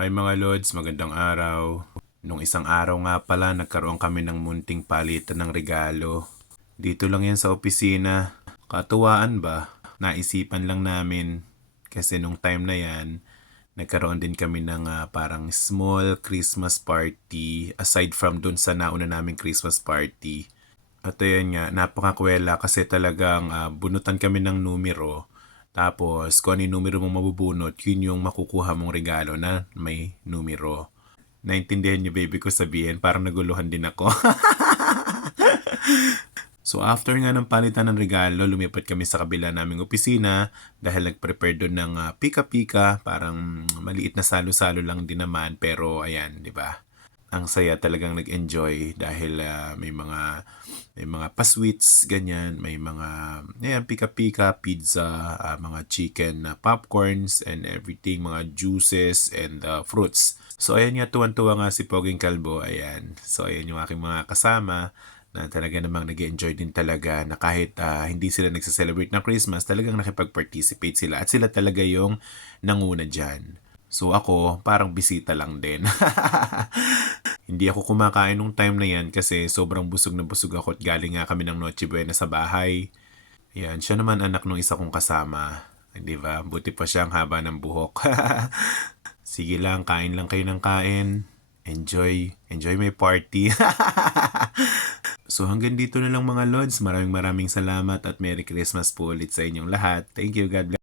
Hi mga Lods, magandang araw. Nung isang araw nga pala, nagkaroon kami ng munting palitan ng regalo. Dito lang yan sa opisina. Katuwaan ba? Naisipan lang namin. Kasi nung time na yan, nagkaroon din kami ng parang small Christmas party aside from dun sa nauna naming Christmas party. At ayan nga, napakakwela kasi talagang bunutan kami ng numero. Tapos, kung ano yung numero mong mabubunot, yun yung makukuha mong regalo na may numero. Naintindihan niyo baby ko sabihin, parang naguluhan din ako. So after nga ng palitan ng regalo, lumipat kami sa kabila naming opisina dahil nag-prepare doon ng pika-pika, parang maliit na salo-salo lang din naman pero ayan, 'di ba? Ang saya talagang nag-enjoy dahil may mga pa-sweets ganyan, may mga ayan, pika-pika, pizza, mga chicken popcorns and everything, mga juices and fruits. So ayan nga, tuwan-tuwa nga si Poging Kalbo, ayan. So ayan yung aking mga kasama na talaga namang nag-enjoy din talaga na kahit hindi sila nagsa-celebrate ng Christmas, talagang nakipag-participate sila at sila talaga yung nanguna dyan. So ako, parang bisita lang din. Hindi ako kumakain nung time na yan kasi sobrang busog na busog ako at galing nga kami ng Noche Buena sa bahay. Yan, siya naman anak nung isa kong kasama. Di ba? Buti pa siya ang haba ng buhok. Sige lang, kain lang kayo ng kain. Enjoy. Enjoy my party. So hanggang dito na lang mga Lods. Maraming salamat at Merry Christmas po ulit sa inyong lahat. Thank you. God bless.